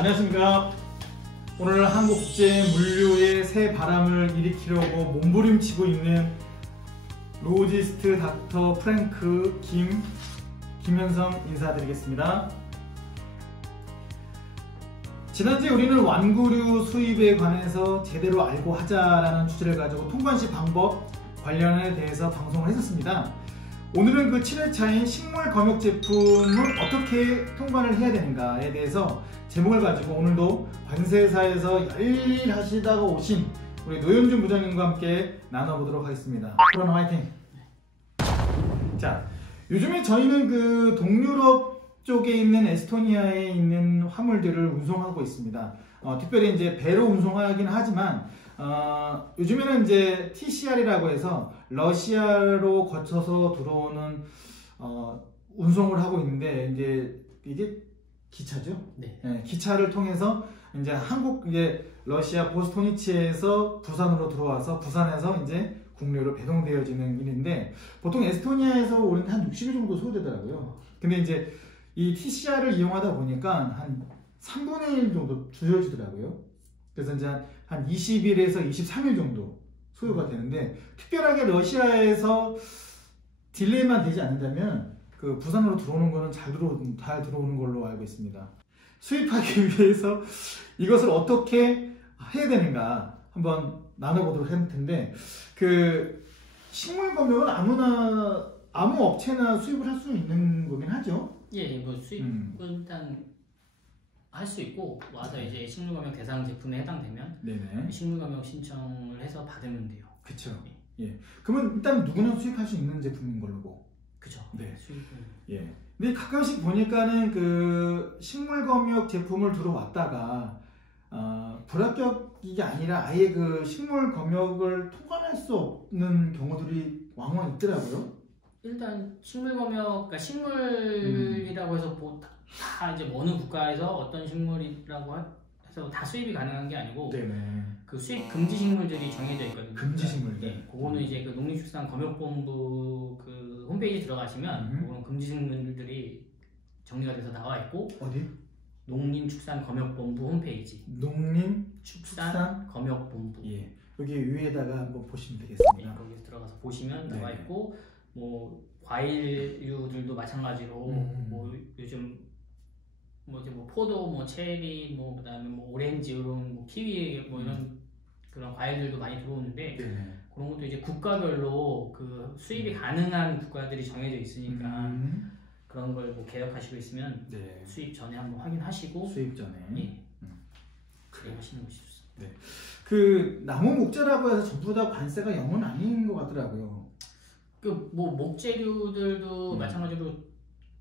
안녕하십니까. 오늘 한국국제물류의 새 바람을 일으키려고 몸부림치고 있는 로지스트 닥터 프랭크 김현성 인사드리겠습니다. 지난주에 우리는 완구류 수입에 관해서 제대로 알고 하자라는 주제를 가지고 통관시 방법 관련에 대해서 방송을 했었습니다. 오늘은 그 7회차인 식물 검역 제품을 어떻게 통관을 해야 되는가에 대해서 제목을 가지고 오늘도 관세사에서 열일하시다가 오신 우리 노현준 부장님과 함께 나눠보도록 하겠습니다. 코로나 화이팅! 자, 요즘에 저희는 그 동유럽 쪽에 있는 에스토니아에 있는 화물들을 운송하고 있습니다. 특별히 이제 배로 운송하긴 하지만 요즘에는 이제 TCR이라고 해서 러시아로 거쳐서 들어오는 운송을 하고 있는데 이제 이게 기차죠? 네. 네, 기차를 통해서 이제 러시아 보스토니치에서 부산으로 들어와서 부산에서 이제 국내로 배송되어지는 일인데 보통 에스토니아에서 오는 한 60일 정도 소요되더라고요. 근데 이제 이 TCR을 이용하다 보니까 한 3분의 1 정도 줄여지더라고요. 그래서 이제 한 20일에서 23일 정도 소요가 되는데 특별하게 러시아에서 딜레이만 되지 않는다면 그 부산으로 들어오는 거는 잘 들어오는 걸로 알고 있습니다. 수입하기 위해서 이것을 어떻게 해야 되는가 한번 나눠보도록 할 텐데 그 식물 검역은 아무 업체나 수입을 할 수 있는 거긴 하죠. 예, 뭐 수입은 일단 할 수 있고 와서 이제 식물검역 대상 제품에 해당되면 네네. 식물검역 신청을 해서 받으면 돼요. 그렇죠. 예. 그러면 일단 누구나 수입할 수 있는 제품인 걸로. 그죠. 네. 수입은. 예. 근데 가끔씩 보니까는 그 식물검역 제품을 들어왔다가 불합격이 아니라 아예 그 식물검역을 통과할 수 없는 경우들이 왕왕 있더라고요. 일단 식물검역, 그러니까 식물이라고 해서 뭐 다 이제 어느 국가에서 어떤 식물이라고 해서 다 수입이 가능한 게 아니고 네네. 그 수입 금지 식물들이 정해져 있거든요. 금지 식물들. 네, 그거는 이제 그 농림축산검역본부 그 홈페이지 들어가시면 그거는 금지 식물들이 정리가 돼서 나와 있고 어디? 농림축산검역본부 홈페이지. 농림축산검역본부. 예. 여기 위에다가 한번 보시면 되겠습니다. 네, 거기서 들어가서 보시면 나와 있고 뭐 과일류들도 마찬가지로 뭐 요즘 뭐 이제 뭐 포도, 뭐 체리, 뭐 그다음에 뭐 오렌지 이런 뭐 키위 뭐 이런 그런 과일들도 많이 들어오는데 그런 것도 이제 국가별로 그 수입이 가능한 국가들이 정해져 있으니까 그런 걸 뭐 계획하시고 있으면 수입 전에 한번 확인하시고 수입 전에 그래 하시는 것이 좋습니다. 네. 그 나무 목재라고 해서 전부 다 관세가 0은 아닌 것 같더라고요. 그 뭐 목재류들도 마찬가지로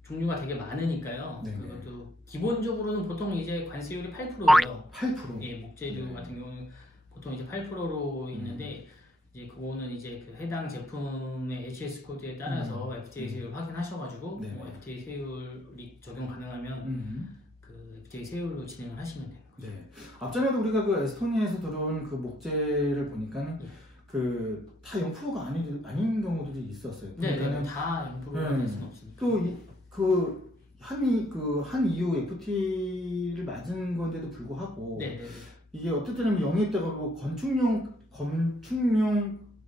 종류가 되게 많으니까요. 네네. 그것도 기본적으로는 보통 이제 관세율이 8%예요. 8%? 예, 목재류 같은 경우는 보통 이제 8%로 있는데 이제 그거는 이제 그 해당 제품의 HS 코드에 따라서 FTA 세율 확인하셔가지고 뭐 FTA 세율이 적용 가능하면 그 FTA 세율로 진행을 하시면 돼요. 네. 앞전에도 우리가 그 에스토니아에서 들어온 그 목재를 보니까는 그 다 0%가 아닌 경우들이 있었어요. 네, 다 0%가 될 수는 없으니까. 또 한 EU FTA를 맞은 건데도 불구하고 이게 어떨 때는 영에 있다가 뭐 건축용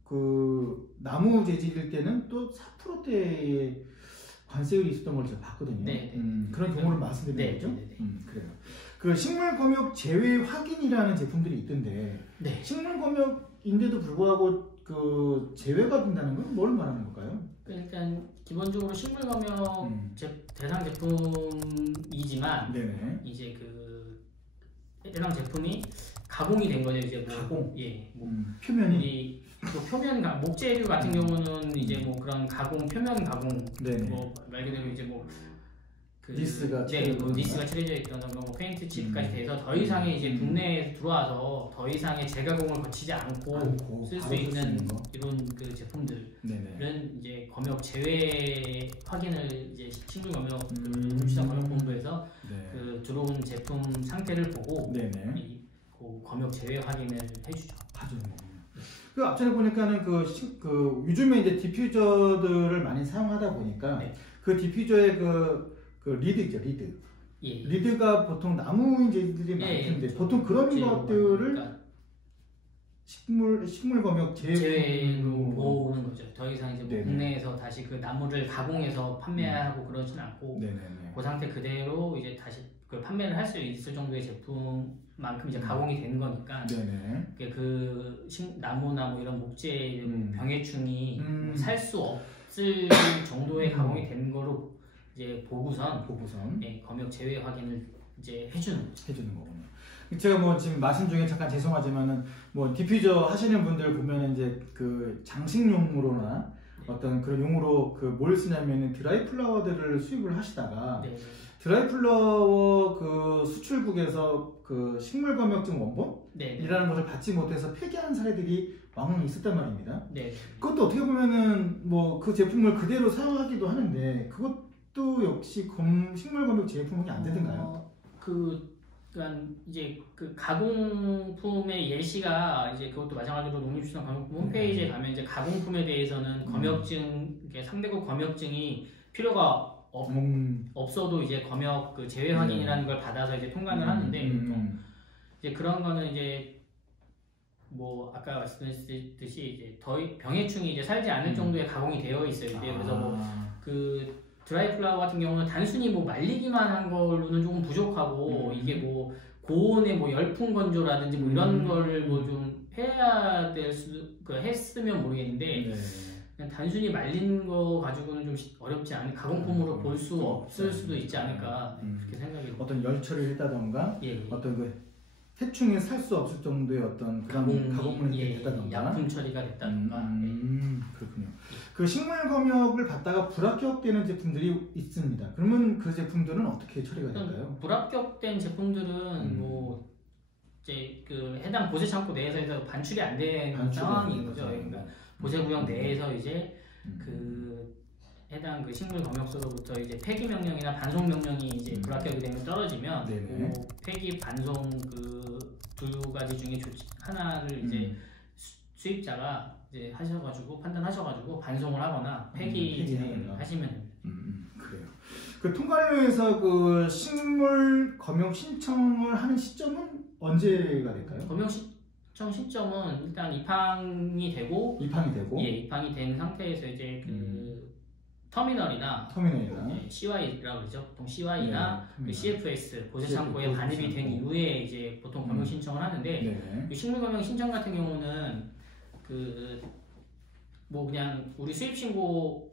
그 나무 재질일 때는 또 4%대의 관세율이 있었던 걸 제가 봤거든요. 그런 경우를 말씀드리는 거죠. 그래요. 그 식물 검역 제외 확인이라는 제품들이 있던데 식물 검역인데도 불구하고 그 제외가 된다는 건 뭘 말하는 걸까요? 일단 기본적으로 식물 검역 대상 제품이지만 이제 그 해당 제품이 가공이 된 거죠. 이제 뭐 가공. 뭐 표면이 뭐 표면 목재류 같은 경우는 이제 뭐 그런 가공 표면 가공 뭐 말 그대로 이제 뭐 그 니스가 칠해져 있던 뭐 페인트 칠까지 돼서 더 이상의 이제 국내에 들어와서 더 이상의 재가공을 거치지 않고 쓸 수 있는 이런 그 제품들은 이제 검역 제외 확인을 이제 식물 검역 농림축산 검역본부에서 그 들어온 제품 상태를 보고 그 검역 제외 확인을 해주죠. 해주는 거군요. 그 앞전에 보니까는 그 요즘에 이제 디퓨저들을 많이 사용하다 보니까 그 디퓨저의 그 리드 있죠, 리드. 예. 리드가 보통 나무 재질이 많던데 그렇죠. 보통 그런 것들을 그러니까 식물 검역 제외로 보는 거죠. 더 이상 이제 뭐 네네. 국내에서 다시 그 나무를 가공해서 판매하고 그러진 않고 네네네. 그 상태 그대로 이제 다시 그 판매를 할 수 있을 정도의 제품만큼 이제 가공이 된 거니까 네네. 그 나무나 뭐 이런 목재 병해충이 뭐 살 수 없을 정도의 가공이 된 거로 이제 보고선 예, 검역 제외 확인을 이제 해주는 거군요. 제가 뭐 지금 말씀 중에 잠깐 죄송하지만은 뭐 디퓨저 하시는 분들 보면 이제 그 장식용으로나 어떤 그런 용으로 그 뭘 쓰냐면은 드라이 플라워들을 수입을 하시다가 네. 드라이 플라워 그 수출국에서 그 식물 검역증 원본이라는 것을 받지 못해서 폐기한 사례들이 왕왕 있었단 말입니다. 네. 그것도 어떻게 보면은 뭐 그 제품을 그대로 사용하기도 하는데 그것도 역시 식물 검역 제품이 안 되던가요? 그러니까 이제 그 가공품의 예시가 이제 그것도 마찬가지로 농림축산 가공품 홈페이지에 가면 이제 가공품에 대해서는 검역증, 300국 검역증이 필요가 없어도 이제 검역 그 제외 확인이라는 걸 받아서 이제 통관을 하는데 이제 그런 거는 이제 뭐 아까 말씀드렸듯이 이제 병해충이 이제 살지 않을 정도의 가공이 되어 있어요. 그래서 뭐 그 드라이 플라워 같은 경우는 단순히 뭐 말리기만 한 걸로는 조금 부족하고 이게 뭐 고온의 뭐 열풍 건조라든지 뭐 이런 거를 뭐 좀 해야 했으면 모르겠는데 그냥 단순히 말린 거 가지고는 좀 어렵지 않은 가공품으로 볼 수 없을 수도 있지 않을까 그렇게 생각이 어떤 열 처리를 했다던가 어떤 그 해충이 살 수 없을 정도의 어떤 가공품이 됐다던가 약품 처리가 됐다던가 그렇군요. 그 식물 검역을 받다가 불합격되는 제품들이 있습니다. 그러면 그 제품들은 어떻게 처리가 될까요? 불합격된 제품들은 뭐 이제 그 해당 보세 창고 내에서 반출이 안 된 상황인 거죠. 그러니까 보세 구역 내에서 이제 그 해당 그 식물 검역소로부터 이제 폐기 명령이나 반송 명령이 이제 불합격이 되면 떨어지면 그 폐기 반송 그 두 가지 중에 하나를 이제 수입자가 이제 판단하셔가지고 반송을 하거나 폐기를 하시면 그래요. 그 통관료에서 그 식물 검역 신청을 하는 시점은 언제가 될까요? 검역 신청 시점은 일단 입항이 되고 예, 입항이 된 상태에서 이제 그 터미널이나 CY라고 그러죠. 보통 CY나 그 CFS 보세창고에 반입이 된 이후에 이제 보통 검역 신청을 하는데 그 식물 검역 신청 같은 경우는 그 뭐 그냥 우리 수입 신고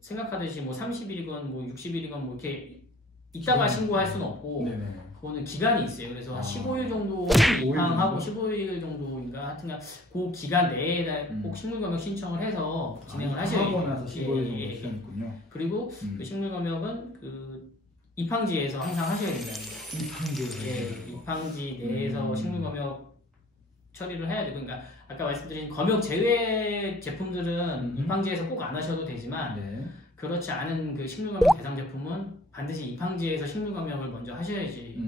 생각하듯이 뭐 30일이건 뭐 60일이건 뭐 이렇게 있다가 신고할 수는 없고 그거는 기간이 있어요. 그래서 15일 정도 입항하고 15일 정도인가 하여튼간 그 기간 내에 꼭 식물검역 신청을 해서 진행을 하셔야 돼요. 나서 15일 정도 기간이 있군요. 그리고 그 식물검역은 그 입항지에서 항상 하셔야 된다는 거예요. 입항지 내에서 식물검역 처리를 해야 되고, 그러니까 아까 말씀드린 검역 제외 제품들은 입항지에서 꼭 안 하셔도 되지만 그렇지 않은 그 식물검역 대상 제품은 반드시 입항지에서 식물검역을 먼저 하셔야지.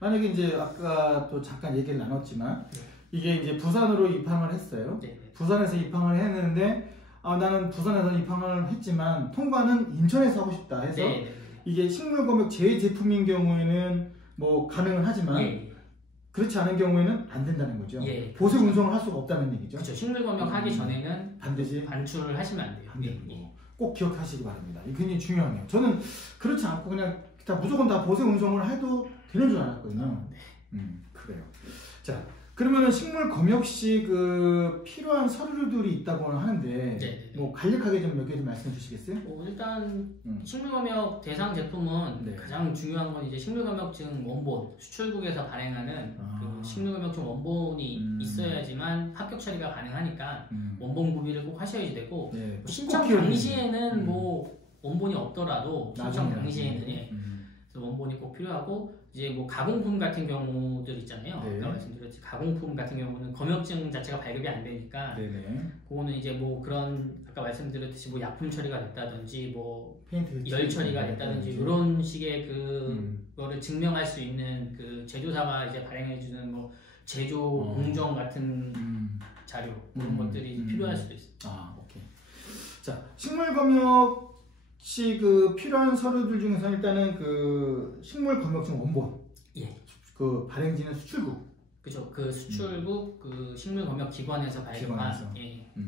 만약에 이제 아까 또 잠깐 얘기를 나눴지만 이게 이제 부산으로 입항을 했어요. 부산에서 입항을 했는데 나는 부산에서 입항을 했지만 통과는 인천에서 하고 싶다 해서 이게 식물검역 제외 제품인 경우에는 뭐 가능은 하지만 그렇지 않은 경우에는 안 된다는 거죠. 보세 운송을 할 수가 없다는 얘기죠. 그렇죠. 식물검역 하기 전에는 반드시 반출을 하시면 안 돼요. 꼭 기억하시기 바랍니다. 이게 굉장히 중요하네요. 저는 그렇지 않고 그냥 무조건 다 보세 운송을 해도 되는 줄 알았거든요. 그래요. 자, 그러면은 식물 검역 시 그 필요한 서류들이 있다고 하는데 뭐 간략하게 좀 몇 개 좀 말씀해 주시겠어요? 일단 식물검역 대상 제품은 가장 중요한 건 이제 식물검역증 원본, 수출국에서 발행하는 그 식물검역증 원본이 있어야지만 합격 처리가 가능하니까 원본 구비를 꼭 하셔야 되고 신청 당시에는 뭐 원본이 없더라도 신청 당시에는 그래서 원본이 꼭 필요하고 이제 뭐 가공품 같은 경우들 있잖아요. 아까 말씀드렸지 가공품 같은 경우는 검역증 자체가 발급이 안 되니까 그거는 이제 뭐 그런 아까 말씀드렸듯이 뭐 약품 처리가 됐다든지 뭐 열 처리가 됐다든지 이런 식의 그거를 증명할 수 있는 그 제조사가 이제 발행해주는 뭐 제조 공정 같은 자료 그런 것들이 필요할 수도 있어요. 오케이. 자, 식물 검역 혹시 그 필요한 서류들 중에서 일단은 그 식물 검역증 원본, 예. 그 발행지는 수출국. 그죠. 그 수출국 그 식물 검역 기관에서 발급한 예. 그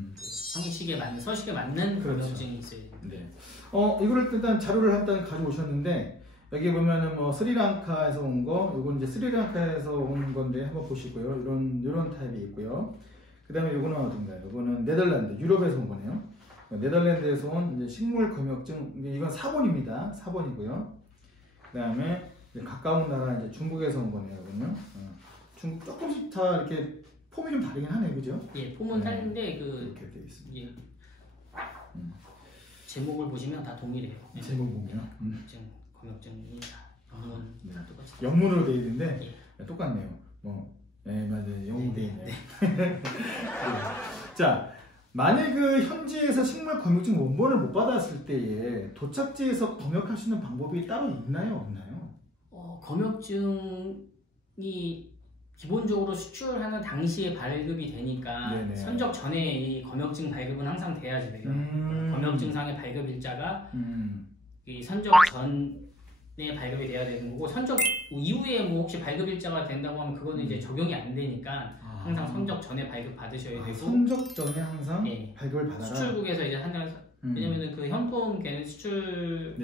형식에 맞는 서식에 맞는 그렇죠. 검역증이 있어요. 네. 이거를 일단 자료를 일단 가져오셨는데 여기 보면은 뭐 스리랑카에서 온 거, 이건 이제 스리랑카에서 온 건데 한번 보시고요. 이런 타입이 있고요. 그다음에 이거는 어딘가요? 이거는 네덜란드, 유럽에서 온 거네요. 네덜란드에서 온 이제 식물 검역증, 이건 4번입니다. 4번이고요. 그다음에 가까운 나라 이제 중국에서 온 거네요. 이거는요. 중국 조금씩 다 이렇게 폼이 좀 다르긴 하네요, 그죠? 예, 폼은 다른데 그 이렇게 되어 있습니다. 예, 제목을 보시면 다 동일해요. 예. 제목 보면 검역증이 다 똑같이. 영문으로 되어 있는데 예. 똑같네요. 네 맞아요, 영문 되어 있네요. 네. 자, 만일 그 현지에서 식물 검역증 원본을 못 받았을 때에 도착지에서 검역할 수 있는 방법이 따로 있나요, 없나요? 검역증이 기본적으로 수출하는 당시에 발급이 되니까 네네. 선적 전에 이 검역증 발급은 항상 돼야지 돼요. 검역증상의 발급 일자가 이 선적 전에 발급이 돼야 되는 거고, 선적 이후에 뭐 혹시 발급 일자가 된다고 하면 그거는 이제 적용이 안 되니까 항상 선적 전에 발급 받으셔야 되고, 선적 전에 항상 예. 발급을 받아라. 수출국에서 이제 왜냐면은 그 현품 걔는 수출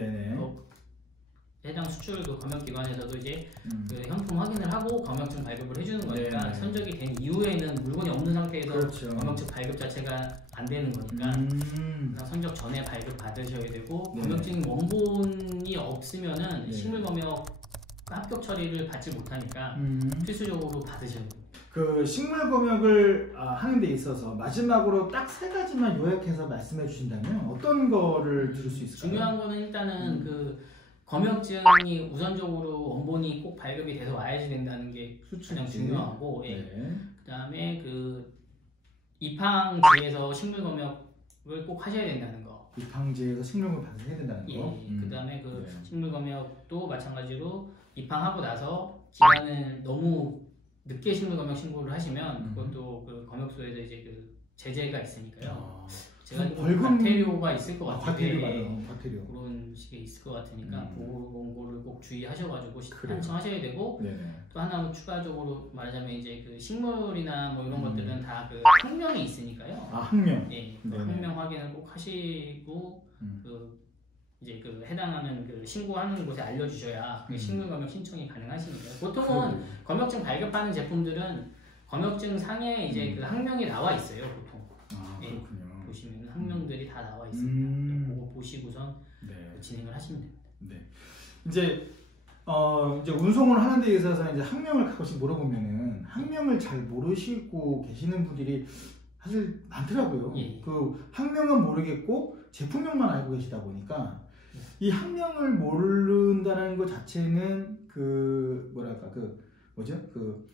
해당 수출 그 검역기관에서도 이제 그 현품 확인을 하고 검역증 발급을 해주는 거니까 네네. 선적이 된 이후에는 물건이 없는 상태에서 그렇죠. 검역증 발급 자체가 안 되는 거니까 선적 전에 발급 받으셔야 되고 검역증 원본이 없으면은 식물 검역 합격 처리를 받지 못하니까 필수적으로 받으셔야 돼요. 그 식물 검역을 하는 데 있어서 마지막으로 딱 3가지만 요약해서 말씀해 주신다면 어떤 거를 들을 수 있을까요? 중요한 거는 일단은 그 검역증이 우선적으로 원본이 꼭 발급이 돼서 와야지 된다는 게 가장 중요하고, 예. 그 다음에 그 입항지에서 식물 검역을 꼭 하셔야 된다는 거. 입항지에서 식물 검역 받아야 된다는 거. 예. 그 다음에 그 식물 검역도 마찬가지로 입항하고 나서 기간을 너무 늦게 식물 검역 신고를 하시면 그것도 그 검역소에서 이제 그 제재가 있으니까요. 제가 과태료가 있을 것 같은데 과태료 그런 식에 있을 것 같으니까 그런 거를 꼭 주의하셔가지고 신청하셔야 되고, 또 하나 추가적으로 말하자면 이제 그 식물이나 뭐 이런 것들은 다 그 학명이 있으니까요. 학명. 예, 학명 확인을 꼭 하시고 그 이제 그 해당하는 그 신고하는 곳에 알려주셔야 그 식물 검역 신청이 가능하시니까요. 보통은 검역증 발급하는 제품들은 검역증 상에 이제 그 학명이 나와 있어요, 보통. 그렇군요. 보시면 학명들이 다 나와 있습니다. 그거 보시고선 진행을 하시면 됩니다. 네. 이제 운송을 하는 데 있어서 이제 학명을 가끔씩 물어보면은 학명을 잘 모르시고 계시는 분들이 사실 많더라고요. 예. 그 학명은 모르겠고 제품명만 알고 계시다 보니까 이 학명을 모른다는 것 자체는 그 뭐랄까 그 뭐죠? 그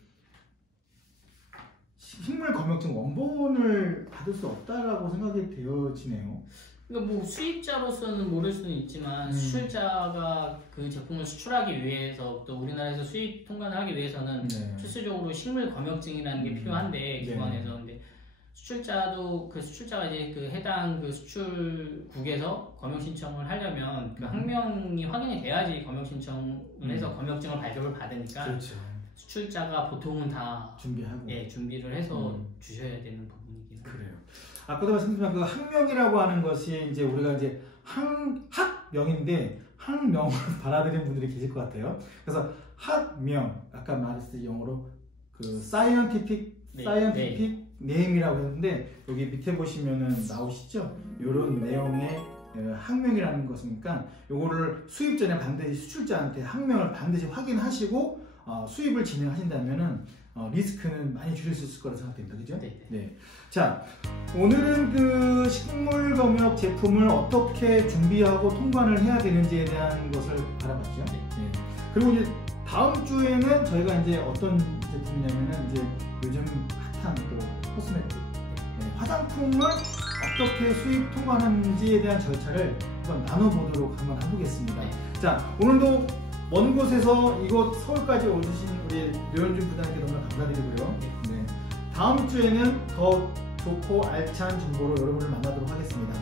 식물 검역증 원본을 받을 수 없다라고 생각이 되어지네요. 그러니까 뭐 수입자로서는 모를 수는 있지만 수출자가 그 제품을 수출하기 위해서 또 우리나라에서 수입 통관을 하기 위해서는 필수적으로 식물 검역증이라는 게 필요한데 기관에서 근데 수출자가 이제 그 해당 그 수출국에서 검역 신청을 하려면 그 학명이 확인이 돼야지 검역 신청을 해서 검역증을 발급을 받으니까. 그렇죠. 수출자가 보통은 다 준비하고 준비를 해서 주셔야 되는 부분이긴 해요. 그래요. 아까도 말씀드린 그 학명이라고 하는 것이 이제 우리가 이제 학명인데 학명을 받아들이는 분들이 계실 것 같아요. 그래서 학명, 아까 말했을 때 영어로 그 scientific name이라고 했는데 여기 밑에 보시면은 나오시죠? 이런 내용의 학명이라는 것이니까 요거를 수입 전에 반드시 수출자한테 학명을 반드시 확인하시고 수입을 진행하신다면은 리스크는 많이 줄일 수 있을 거라 생각됩니다. 그죠? 네. 자, 오늘은 그 식물 검역 제품을 어떻게 준비하고 통관을 해야 되는지에 대한 것을 알아봤죠. 네. 그리고 이제 다음 주에는 저희가 이제 어떤 제품이냐면은 이제 요즘 핫한 또 코스메틱, 화장품을 어떻게 수입 통관하는지에 대한 절차를 한번 나눠보도록 한번 해보겠습니다. 자, 오늘도 먼 곳에서 이곳 서울까지 오주신 우리 류현준 부장님께 너무 감사드리고요. 다음 주에는 더 좋고 알찬 정보로 여러분을 만나도록 하겠습니다.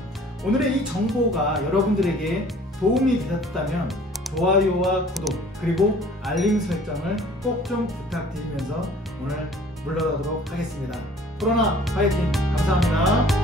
오늘의 이 정보가 여러분들에게 도움이 되셨다면 좋아요와 구독 그리고 알림 설정을 꼭 좀 부탁드리면서 오늘 물러가도록 하겠습니다. 코로나 파이팅! 감사합니다.